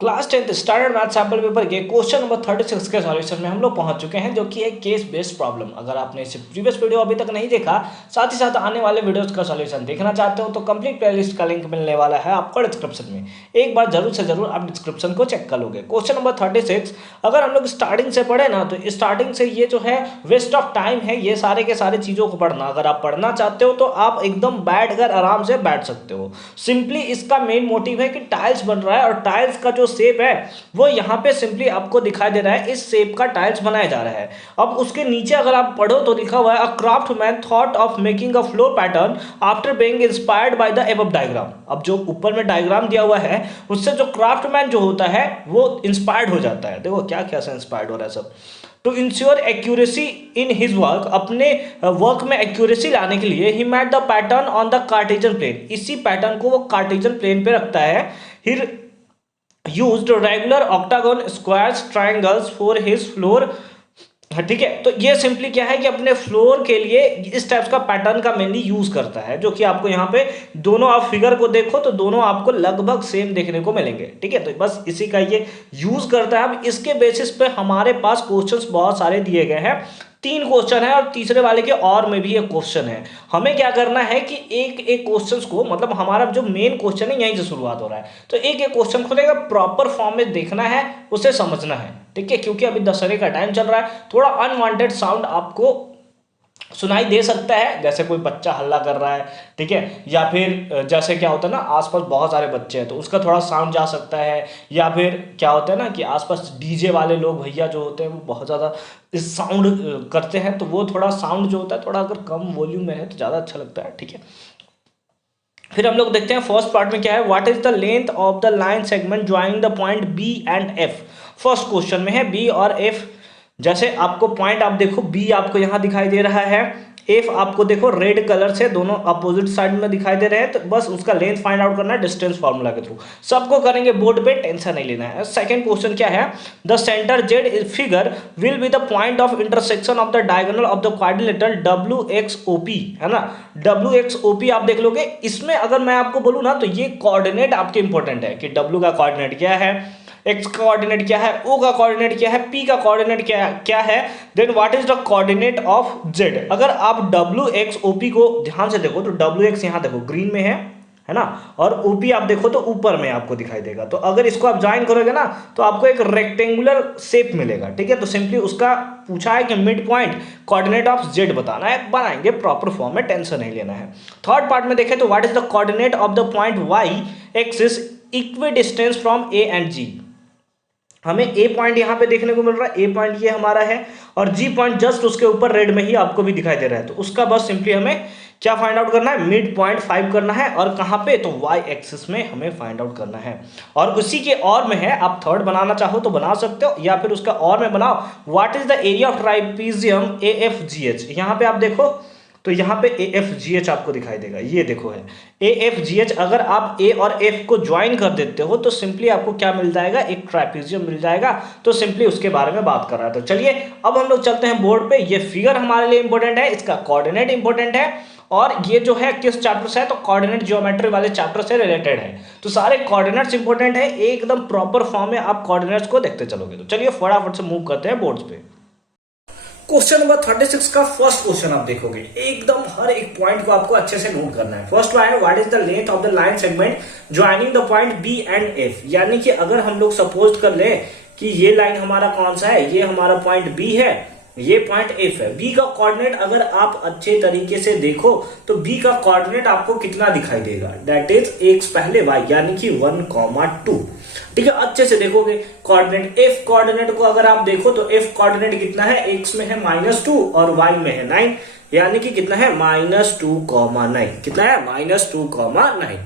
Class 10th standard math sample paper के question number 36 के solution में हम लोग पहुंच चुके हैं, जो कि है केस बेस्ड प्रॉब्लम। अगर आपने इसे प्रीवियस वीडियो अभी तक नहीं देखा, साथ ही साथ आने वाले वीडियोस का सॉल्यूशन देखना चाहते हो, तो कंप्लीट प्लेलिस्ट का लिंक मिलने वाला है आपको डिस्क्रिप्शन में। एक बार जरूर से जरूर आप डिस्क्रिप्शन को चेक कर लोगे। क्वेश्चन नंबर 36 अगर हम लोग स्टार्टिंग से पढ़े ना, तो स्टार्टिंग से ये जो है वेस्ट ऑफ टाइम है, ये सारे के सारे चीज़ों को पढ़ना। अगर आप पढ़ना चाहते हो तो आप एकदम बैठ कर आराम से बैठ सकते हो। सिंपली इसका मेन मोटिव है कि टाइल्स बन रहा है, और टाइल्स का जो शेप है वो यहाँ पे सिंपली आपको दिखाई दे रहा है। इस शेप का टाइल्स बनाया जा रहा है। अब उसके नीचे अगर आप पढ़ो तो लिखा हुआ है a craftsman thought of making a floor pattern after being inspired by the above diagram. अब जो ऊपर में डायग्राम दिया हुआ है, उससे जो क्राफ्टमैन जो होता है वो इंस्पायर्ड हो जाता है। देखो क्या क्या से इंस्पायर्ड हो रहा है सब। To ensure accuracy in his work, अपने वर्क में एक्यूरेसी लाने के लिए he made the pattern on the Cartesian plane. इसी पैटर्न को वो कार्टेजन प्लेन पे रखता है। He used regular octagon squares triangles for his floor. ठीक है, तो ये सिंपली क्या है कि अपने फ्लोर के लिए इस टाइप का पैटर्न का मेनली यूज करता है, जो कि आपको यहाँ पे दोनों आप फिगर को देखो तो दोनों आपको लगभग सेम देखने को मिलेंगे। ठीक है, तो बस इसी का ये यूज करता है। अब इसके बेसिस पे हमारे पास क्वेश्चंस बहुत सारे दिए गए हैं। 3 क्वेश्चन है, और तीसरे वाले के और में भी एक क्वेश्चन है। हमें क्या करना है कि एक एक क्वेश्चंस को, मतलब हमारा जो मेन क्वेश्चन है यहीं से शुरुआत हो रहा है, तो एक एक क्वेश्चन खुलेगा प्रॉपर फॉर्म में देखना है, उसे समझना है। ठीक है, क्योंकि अभी दशहरे का टाइम चल रहा है, थोड़ा अनवांटेड साउंड आपको सुनाई दे सकता है, जैसे कोई बच्चा हल्ला कर रहा है। ठीक है, या फिर जैसे क्या होता है ना, आसपास बहुत सारे बच्चे हैं तो उसका थोड़ा साउंड जा सकता है। या फिर क्या होता है ना कि आसपास डीजे वाले लोग भैया जो होते हैं वो बहुत ज़्यादा साउंड करते हैं, तो वो थोड़ा साउंड जो होता है थोड़ा अगर कम वॉल्यूम में है तो ज़्यादा अच्छा लगता है। ठीक है, फिर हम लोग देखते हैं फर्स्ट पार्ट में क्या है। What is the length of the line segment joining the point B and F. First question में है बी और एफ। जैसे आपको पॉइंट आप देखो, बी आपको यहां दिखाई दे रहा है, एफ आपको देखो रेड कलर से दोनों अपोजिट साइड में दिखाई दे रहे हैं। तो बस उसका लेंथ फाइंड आउट करना है डिस्टेंस फार्मूला के थ्रू। सबको करेंगे बोर्ड पे, टेंशन नहीं लेना है। सेकंड क्वेश्चन क्या है, the centre Z figure will be the point of intersection of the diagonal of the quadrilateral W X O P, है ना। डब्ल्यू एक्स ओ पी आप देख लोगे। इसमें अगर मैं आपको बोलूँ ना, तो ये कोऑर्डिनेट आपके इंपॉर्टेंट है कि डब्ल्यू का कोऑर्डिनेट क्या है, एक्स का कोऑर्डिनेट क्या है, ओ का कोऑर्डिनेट क्या है, पी का कोऑर्डिनेट क्या है, then what is the coordinate of Z. अगर आप डब्ल्यू एक्स ओ पी को ध्यान से देखो तो डब्ल्यू एक्स यहाँ देखो ग्रीन में है ना, और ओपी आप देखो तो ऊपर में आपको दिखाई देगा। तो अगर इसको आप ज्वाइन करोगे ना तो आपको एक रेक्टेंगुलर शेप मिलेगा। ठीक है, तो सिंपली उसका पूछा है कि mid point coordinate of Z बताना है, बनाएंगे प्रॉपर फॉर्म में, टेंशन नहीं लेना है। थर्ड पार्ट में देखें तो what is the coordinate of the point Y axis equidistance from A and G. हमें ए पॉइंट यहाँ पे देखने को मिल रहा है, ए पॉइंट ये हमारा है, और जी पॉइंट जस्ट उसके ऊपर रेड में ही आपको भी दिखाई दे रहा है। तो उसका बस सिंपली हमें क्या फाइंड आउट करना है, मिड पॉइंट 5 करना है, और कहाँ पे, तो वाई एक्सिस में हमें फाइंड आउट करना है। और उसी के और में है, आप थर्ड बनाना चाहो तो बना सकते हो, या फिर उसका और में बनाओ, what is the area of ट्राइपीजियम A F G H. यहाँ पे आप देखो तो यहाँ पे ए एफ जी एच आपको दिखाई देगा, ये देखो है ए एफ जी एच। अगर आप ए और एफ को ज्वाइन कर देते हो तो सिंपली आपको क्या मिल जाएगा, एक ट्राइपीजियम मिल जाएगा। तो सिंपली उसके बारे में बात कर रहा है। तो चलिए अब हम लोग चलते हैं बोर्ड पे। ये फिगर हमारे लिए इंपॉर्टेंट है, इसका कोऑर्डिनेट इंपॉर्टेंट है, और ये जो है किस चैप्टर से है, तो कोऑर्डिनेट ज्योमेट्री वाले चैप्टर से रिलेटेड है। तो सारे कोऑर्डिनेट्स इंपॉर्टेंट है, एकदम प्रॉपर फॉर्म में आप कोऑर्डिनेट्स को देखते चलोगे। तो चलिए फटाफट से मूव करते हैं बोर्ड्स पे। क्वेश्चन नंबर 36 का फर्स्ट क्वेश्चन आप देखोगे, एकदम हर एक पॉइंट को आपको अच्छे से नोट करना है। फर्स्ट है what is the length of the line segment joining the point B and F. यानी कि अगर हम लोग सपोज कर ले कि ये लाइन हमारा कौन सा है, ये हमारा पॉइंट बी है, ये पॉइंट एफ है। बी का कोऑर्डिनेट अगर आप अच्छे तरीके से देखो तो बी का कोऑर्डिनेट आपको कितना दिखाई देगा, दैट इज एक्स पहले वाई, यानी कि 1,2। ठीक है, अच्छे से देखोगे कोऑर्डिनेट। एफ कोऑर्डिनेट को अगर आप देखो तो एफ कोऑर्डिनेट कितना है, एक्स में है -2 और वाई में है 9, यानी कि कितना है -2,9। कितना है -2,9।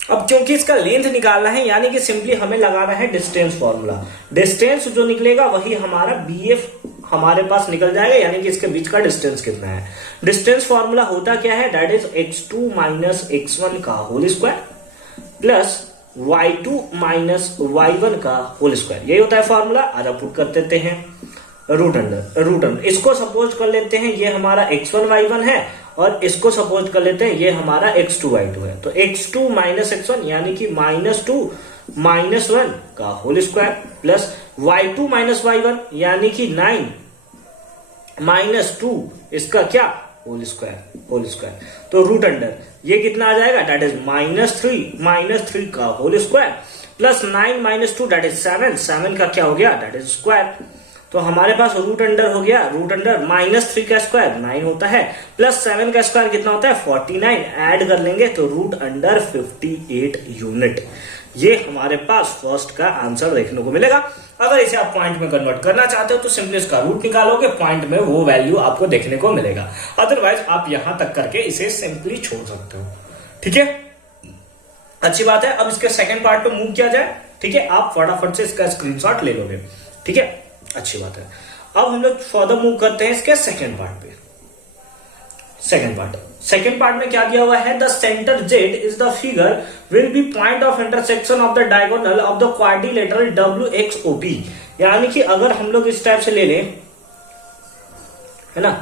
अब क्योंकि इसका लेंथ निकालना है, यानी कि सिंपली हमें लगाना है डिस्टेंस फॉर्मूला। डिस्टेंस जो निकलेगा वही हमारा बी एफ हमारे पास निकल जाएगा, यानी कि इसके बीच का डिस्टेंस कितना है। डिस्टेंस फॉर्मूला होता क्या है, दैट इज x2 - x1 का whole square plus y2 - y1 का होल स्क्वायर। यही होता है फॉर्मूला। आज आप पुट कर देते हैं रूट अंडर। इसको सपोज कर लेते हैं ये हमारा x1 y1 है, और इसको सपोज कर लेते हैं ये हमारा x2 y2 है। तो x2 - x1 यानी कि -2 -1 का whole square plus y2 minus y1 यानी कि 9 -2 इसका क्या होल स्क्वायर। तो रूट अंडर ये कितना आ जाएगा, दैट इज -3 का whole square plus 9 -2 that is 7 का क्या हो गया, दैट इज स्क्वायर। तो हमारे पास रूट अंडर हो गया, रूट अंडर -3 का स्क्वायर 9 होता है प्लस 7 का स्क्वायर कितना होता है 49, ऐड कर लेंगे तो रूट अंडर 58 यूनिट। ये हमारे पास फर्स्ट का आंसर देखने को मिलेगा। अगर इसे आप पॉइंट में कन्वर्ट करना चाहते हो तो सिंपली इसका रूट निकालोगे, पॉइंट में वो वैल्यू आपको देखने को मिलेगा। अदरवाइज आप यहां तक करके इसे सिंपली छोड़ सकते हो। ठीक है, अच्छी बात है। अब इसके सेकंड पार्ट पे मूव किया जाए। ठीक है, आप फटाफट से इसका स्क्रीनशॉट ले लोगे। ठीक है, अच्छी बात है। अब हम लोग फर्दर मूव करते हैं इसके सेकंड पार्ट पे। सेकंड पार्ट में क्या दिया हुआ है, the centre Z is the figure will B point of intersection of the diagonal of the quadrilateral WXOP। यानी कि अगर हम लोग इस टाइप से ले लें, है ना,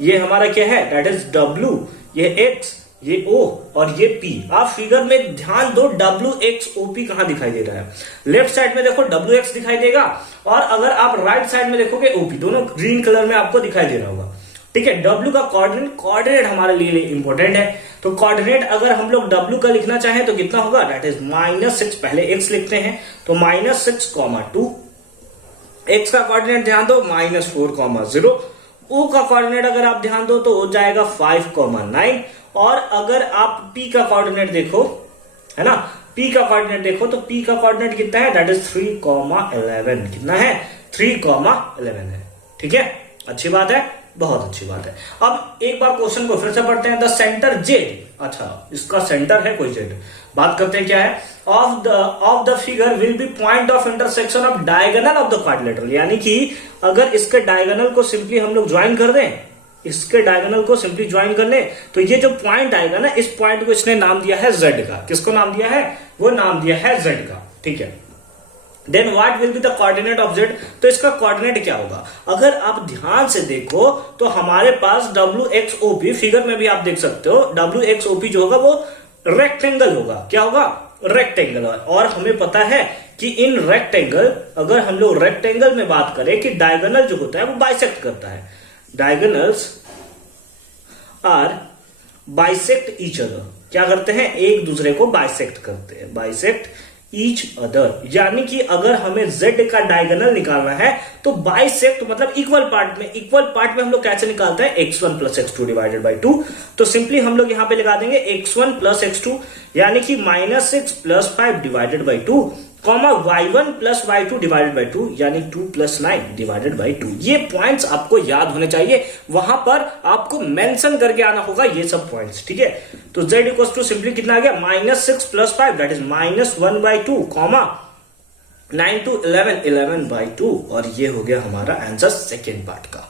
ये हमारा क्या है, दैट इज W, ये X, ये O और ये P। आप फिगर में ध्यान दो WXOP कहां दिखाई दे रहा है। लेफ्ट साइड में देखो WX दिखाई देगा और अगर आप राइट साइड में देखोगे OP, दोनों ग्रीन कलर में आपको दिखाई दे रहा होगा। ठीक है, W का कोऑर्डिनेट हमारे लिए इंपॉर्टेंट है। तो कोऑर्डिनेट अगर हम लोग W का लिखना चाहें तो कितना होगा, दैट इज -6, पहले X लिखते हैं तो -6, 2। X का कोऑर्डिनेट ध्यान दो -4, 0। O का कोऑर्डिनेट अगर आप ध्यान दो तो हो जाएगा 5, 9। और अगर आप P का कोऑर्डिनेट देखो, है ना, P का कोऑर्डिनेट देखो तो P का कोऑर्डिनेट कितना है, दैट इज 3, 11। कितना है, 3, 11 है। ठीक है, अच्छी बात है, बहुत अच्छी बात है। अब एक बार क्वेश्चन को फिर से पढ़ते हैं। द सेंटर जेड, अच्छा इसका सेंटर है कोई जेड, बात करते हैं क्या है, of the figure will B point of intersection of diagonal of the quadrilateral. यानी कि अगर इसके डायगोनल को सिंपली हम लोग ज्वाइन कर दें, इसके डायगोनल को सिंपली ज्वाइन कर ले तो ये जो पॉइंट आएगा ना, इस पॉइंट को इसने नाम दिया है जेड का। किसको नाम दिया है, वो नाम दिया है जेड का। ठीक है, then what will be the coordinate of Z. तो इसका कोऑर्डिनेट क्या होगा, अगर आप ध्यान से देखो तो हमारे पास WXOP, फिगर में भी आप देख सकते हो WXOP जो होगा वो रेक्टेंगल होगा। क्या होगा, रेक्टेंगल। और हमें पता है कि इन रेक्टेंगल, अगर हम लोग रेक्टेंगल में बात करें कि डायगोनल जो होता है वो बाइसेक्ट करता है। Diagonals are bisect each other. क्या करते हैं, एक दूसरे को बाइसेक्ट करते हैं, बाइसेक्ट ईच अदर। यानी कि अगर हमें z का डायगोनल निकालना है तो बाइसेक्ट मतलब इक्वल पार्ट में हम लोग कैसे निकालते हैं, x1 + x2 डिवाइडेड बाई 2। तो सिंपली हम लोग यहां पे लगा देंगे x1 + x2 यानी कि -6 + 5 divided by 2, y1 + y2 divided by 2 यानी 2 + 9 डिवाइडेड बाई 2। ये पॉइंट्स आपको याद होने चाहिए, वहां पर आपको मेंशन करके आना होगा ये सब पॉइंट्स। ठीक है, तो z = सिंपली कितना आ गया, -6 + 5 दैट इज -1/2, 9 to 11/2। और ये हो गया हमारा आंसर सेकेंड पार्ट का।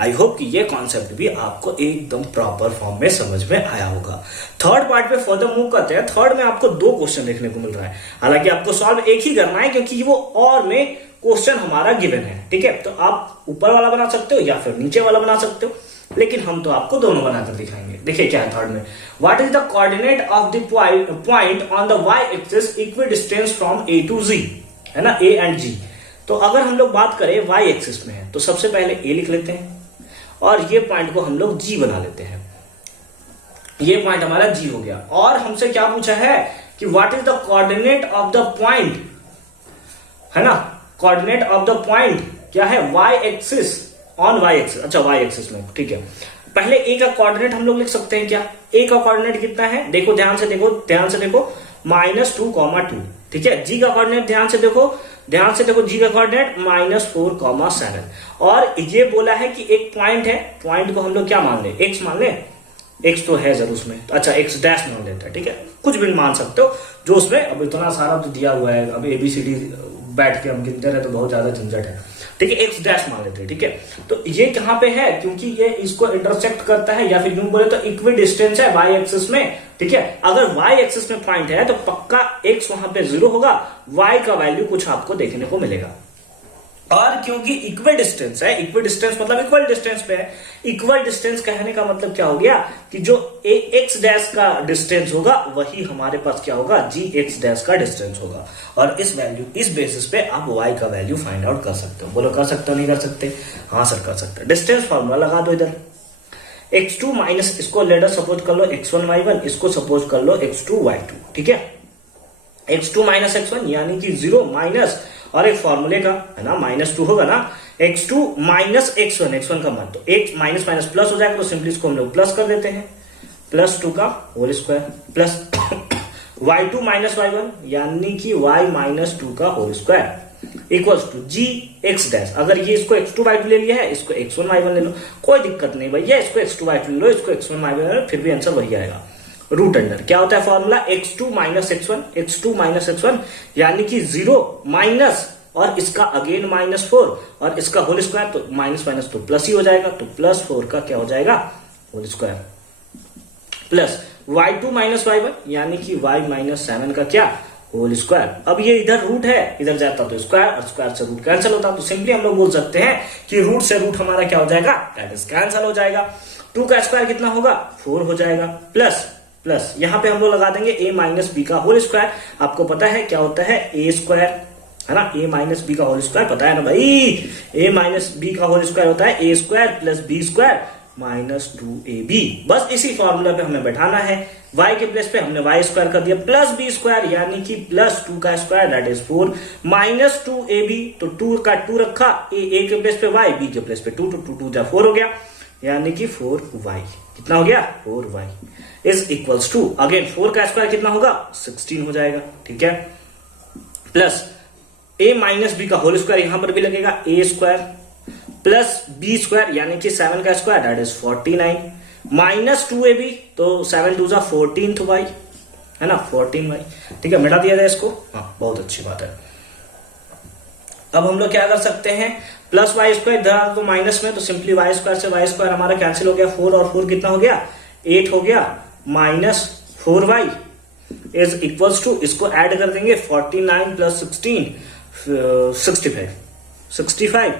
आई होप कि ये कॉन्सेप्ट भी आपको एकदम प्रॉपर फॉर्म में समझ में आया होगा। थर्ड पार्ट पे फर्दर मूव करते हैं। थर्ड में आपको 2 क्वेश्चन देखने को मिल रहा है, हालांकि आपको सॉल्व एक ही करना है क्योंकि वो और में क्वेश्चन हमारा गिवन है। ठीक है, तो आप ऊपर वाला बना सकते हो या फिर नीचे वाला बना सकते हो, लेकिन हम तो आपको दोनों बनाकर दिखाएंगे। देखिए क्या है थर्ड में, what is the coordinate of the point on the y axis equidistance from A to Z, है ना, A and G। तो अगर हम लोग बात करें y एक्सिस में है तो सबसे पहले A लिख लेते हैं और ये पॉइंट को हम लोग G बना लेते हैं। ये पॉइंट हमारा G हो गया। और हमसे क्या पूछा है कि what is the coordinate of the point, है ना, कोऑर्डिनेट ऑफ द पॉइंट क्या है, y axis, on y axis. अच्छा y एक्सिस में, ठीक है। पहले A का कोऑर्डिनेट हम लोग लिख सकते हैं क्या, A का कोऑर्डिनेट कितना है, देखो ध्यान से देखो -2, 2। ठीक है, G का कोऑर्डिनेट ध्यान से देखो G का कोऑर्डिनेट -4, 7। और ये बोला है कि एक पॉइंट है, पॉइंट को हम लोग क्या मान ले, x मान ले, x तो है जरूर उसमें, अच्छा x डैश मान लेते हैं। ठीक है, कुछ भी मान सकते हो जो उसमें, अब इतना सारा तो दिया हुआ है, अब ABCD बैठ के हम गिनते रहे तो बहुत ज्यादा झंझट है। ठीक है, x डैश मान लेते हैं। ठीक है, तो ये कहां पे है, क्योंकि ये इसको इंटरसेक्ट करता है, या फिर यूं बोले तो इक्वी डिस्टेंस है y एक्सिस में। ठीक है, अगर y एक्सिस में पॉइंट है तो पक्का x वहां पे 0 होगा, y का वैल्यू कुछ आपको देखने को मिलेगा। और क्योंकि इक्वल डिस्टेंस है, इक्वल डिस्टेंस मतलब इक्वल डिस्टेंस पे है, इक्वल डिस्टेंस कहने का मतलब क्या हो गया कि जो ए एक्स डैश का डिस्टेंस होगा वही हमारे पास क्या होगा, जी एक्स डैश का डिस्टेंस होगा। और इस वैल्यू, इस बेसिस पे आप वाई का वैल्यू फाइंड आउट कर सकते हो। बोलो कर सकते हो नहीं कर सकते? हाँ सर कर सकते हो। डिस्टेंस फॉर्मूला लगा दो इधर, x2 माइनस, इसको लेटर सपोज कर लो x1 y1, इसको सपोज कर लो x2 y2, ठीक है। x2 माइनस x1 यानी कि 0 माइनस, और एक फॉर्मूले का है ना -2 होगा ना, x2 माइनस x1, x1 का मान, तो x माइनस माइनस प्लस हो जाएगा, तो सिंपली इसको हम लोग प्लस कर देते हैं, +2 का whole square plus y2 minus y1 यानी कि y माइनस 2 का whole square equals to G X dash. अगर ये इसको x2 y2 ले लिया है, इसको x1 y1 ले लो, कोई दिक्कत नहीं भैया, इसको x2 y2 ले लो, इसको x1 y1 ले लो, फिर भी आंसर वही आएगा। रूट अंडर क्या होता है formula, x2 minus x1, x2 minus x1 यानी कि 0 माइनस, और इसका अगेन -4 और इसका होल स्क्वायर, तो माइनस माइनस तो प्लस ही हो जाएगा, तो +4 का क्या हो जाएगा, whole square, plus y2 minus y1 यानी कि y माइनस 7 का क्या, होल स्क्वायर। अब ये इधर रूट है, इधर जाता तो स्क्वायर, और स्क्वायर से रूट कैंसिल होता, तो सिंपली हम लोग बोल सकते हैं कि रूट से रूट हमारा क्या हो जाएगा, दैट इज कैंसिल हो जाएगा। 2 का स्क्वायर कितना होगा, 4 हो जाएगा, प्लस प्लस यहां पे हम लोग लगा देंगे a माइनस बी का होल स्क्वायर। आपको पता है क्या होता है ए स्क्वायर, है ना, a माइनस बी का होल स्क्वायर पता है ना भाई, a माइनस बी का होल स्क्वायर होता है a square plus B square minus 2ab। बस इसी फॉर्मूला पे हमें बैठाना है, y के प्लेस पे हमने y स्क्वायर कर दिया प्लस बी स्क्वायर यानी कि +2 का square that is 4 minus 2ab, तो 2 का 2 रखा, a के प्लेस पे y, b के प्लेस पे 2, तो 2 जा 4 हो गया यानी कि 4y, कितना हो गया 4y is equals to, again 4 का स्क्वायर कितना होगा 16 हो जाएगा, ठीक है, प्लस a माइनस बी का होल स्क्वायर यहां पर भी लगेगा a square plus B square यानी कि 7 का square that is 49 minus 2ab, तो 7 2 जा 14y, है ना 14y, ठीक है, मिटा दिया जाए इसको, हाँ बहुत अच्छी बात है। अब हम लोग क्या कर सकते हैं, प्लस वाई स्क्वायर इधर तो माइनस में, तो सिंपली वाई स्क्वायर से वाई स्क्वायर हमारा कैंसिल हो गया, 4 और 4 कितना हो गया 8 हो गया, minus 4y is equals to, इसको ऐड कर देंगे 49 प्लस 16 65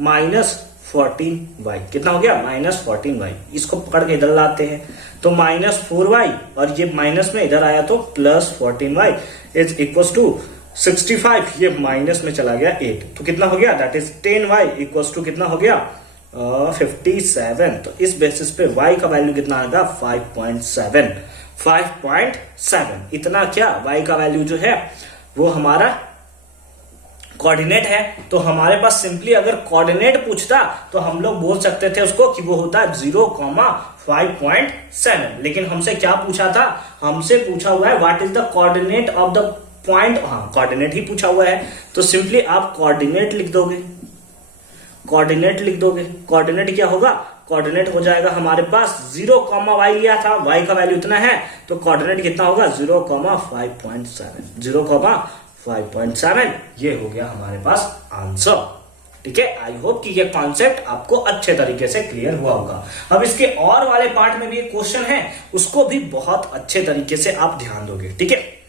माइनस 14y कितना हो गया -14y, इसको पकड़ के इधर लाते हैं तो -4y, और ये माइनस में इधर आया तो plus 14y is equals to 65, ये माइनस में चला गया 8, तो कितना हो गया that is 10y equals to कितना हो गया 57। तो इस बेसिस पे y का वैल्यू कितना आएगा 5.7 इतना क्या y का वैल्यू जो है वो हमारा कोऑर्डिनेट है। तो हमारे पास सिंपली अगर कोऑर्डिनेट पूछता तो हम लोग बोल सकते थे उसको कि वो होता है 0,5.7, लेकिन हमसे क्या पूछा था, हमसे पूछा हुआ है what is the coordinate of the point, हाँ कोऑर्डिनेट ही पूछा हुआ है, तो सिंपली आप कोऑर्डिनेट लिख दोगे, कोऑर्डिनेट लिख दोगे, कोऑर्डिनेट क्या होगा, कोऑर्डिनेट हो जाएगा हमारे पास 0,y लिया था, y का वैल्यू इतना है, तो कोऑर्डिनेट कितना होगा 0,5.7 ये हो गया हमारे पास आंसर, ठीक है। आई होप कि ये कॉन्सेप्ट आपको अच्छे तरीके से क्लियर हुआ होगा। अब इसके और वाले पार्ट में भी एक क्वेश्चन है, उसको भी बहुत अच्छे तरीके से आप ध्यान दोगे, ठीक है।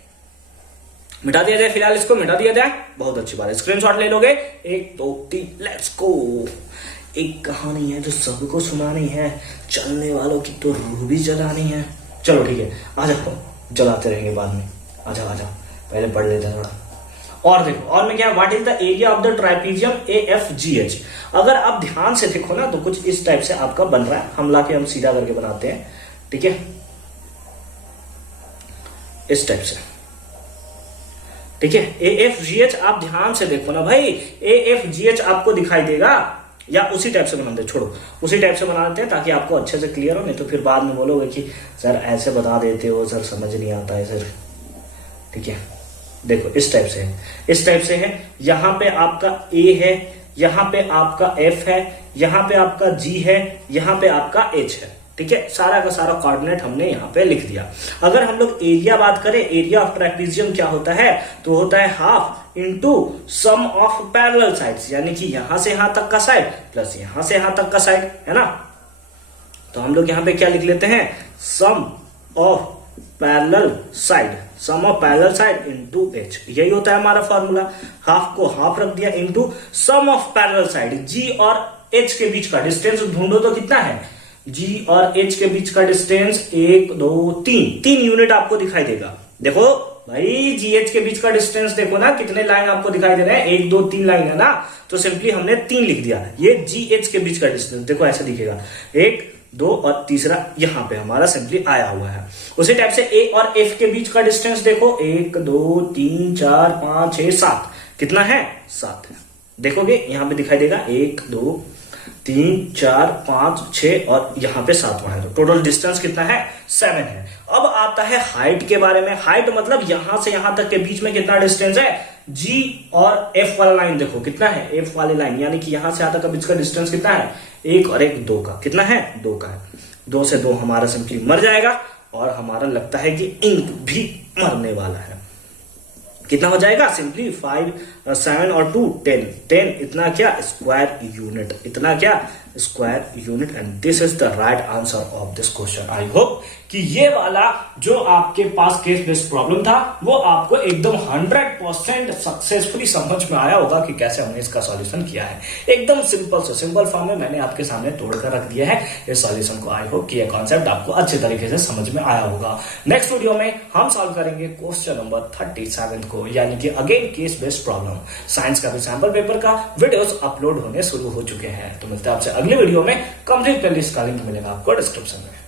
मिटा दिया जाए, फिलहाल इसको मिटा दिया जाए, बहुत अच्छी बात है, स्क्रीनशॉट ले लोगे, 1 2 3 लेट्स गो। एक कहानी है जो सबको सुनानी है, चलने वालों की तो रूह भी जलानी है। चलो ठीक है, आ जाओ, जलाते रहेंगे बाद में, आजा आजा, पहले पढ़ लेते हैं थोड़ा। और देखो, और में क्या है, what is the area of the ट्राइपीजियम AFGH। अगर आप ध्यान से देखो ना तो कुछ इस टाइप से आपका बन रहा है, हम लाके हम सीधा करके बनाते हैं, ठीक है, इस टाइप से, ठीक है। AFGH आप ध्यान से देखो ना भाई, AFGH आपको दिखाई देगा, या उसी टाइप से बनाते, छोड़ो उसी टाइप से बना देते हैं ताकि आपको अच्छे से क्लियर हो, नहीं तो फिर बाद में बोलोगे कि सर ऐसे बता देते हो, सर समझ नहीं आता है सर, ठीक है। देखो इस टाइप से है, इस टाइप से है, यहां पे आपका A है, यहां पे आपका F है, यहां पे आपका G है, यहां पे आपका H है, ठीक है। सारा का सारा कोऑर्डिनेट हमने यहाँ पे लिख दिया। अगर हम लोग एरिया बात करें, एरिया ऑफ ट्राइपीजियम क्या होता है, तो होता है half into sum of parallel sides, यानी कि यहां से यहां तक का साइड प्लस यहां से यहां तक का साइड, है ना। तो हम लोग यहाँ पे क्या लिख लेते हैं, sum of parallel side, sum of parallel side into H, यही होता है हमारा फॉर्मूला। हाफ को हाफ रख दिया into sum of parallel side, G और एच के बीच का डिस्टेंस ढूंढो तो कितना है, जी और एच के बीच का डिस्टेंस 1 2 3 यूनिट आपको दिखाई देगा। देखो भाई जी एच के बीच का डिस्टेंस देखो ना, कितने लाइन आपको दिखाई दे रहे हैं, 1 2 3 लाइन है ना, तो सिंपली हमने 3 लिख दिया। ये जी एच के बीच का डिस्टेंस देखो ऐसे दिखेगा, 1 2 और तीसरा यहां पे हमारा सिंपली आया हुआ है। उसी टाइप से ए और एफ के बीच का डिस्टेंस देखो, 1 2 3 4 5 6 7, कितना है 7 है। देखोगे यहां पे दिखाई देगा 1 2 3 4 5 6 और यहां पे 7वां है, तो टोटल डिस्टेंस कितना है 7 है। अब आता है हाइट के बारे में। हाइट मतलब यहां से यहां तक के बीच में कितना डिस्टेंस है, जी और एफ वाला लाइन देखो कितना है, एफ वाली लाइन, यानी कि यहां से यहां तक के बीच का डिस्टेंस कितना है, 1 और 1 2 का, कितना है 2 का है। 2 से 2 हमारा सिंपली मर जाएगा और हमारा लगता है कि इंक भी मरने वाला है। कितना हो जाएगा सिंपली 5 7 और 2 10 10, इतना क्या स्क्वायर यूनिट, इतना क्या square unit. And this is the right answer of this question. I hope कि ये वाला जो आपके पास केस बेस्ड प्रॉब्लम था वो आपको एकदम 100% सक्सेसफुली समझ में आया होगा कि कैसे हमने इसका सॉल्यूशन किया है। एकदम सिंपल से सिंपल फॉर्म में मैंने आपके सामने तोड़कर रख दिया है इस सॉल्यूशन को। आई होप कि ये कॉन्सेप्ट आपको अच्छे तरीके से समझ में आया होगा। नेक्स्ट वीडियो में हम सॉल्व करेंगे क्वेश्चन नंबर 37 को, यानी कि again case based problem. Science का भी सैंपल पेपर का वीडियोस अपलोड होने शुरू हो चुके हैं। तो मिलते हैं आपसे अगले वीडियो में। कंप्लीट प्लेलिस्ट का लिंक मिलेगा आपको डिस्क्रिप्शन में।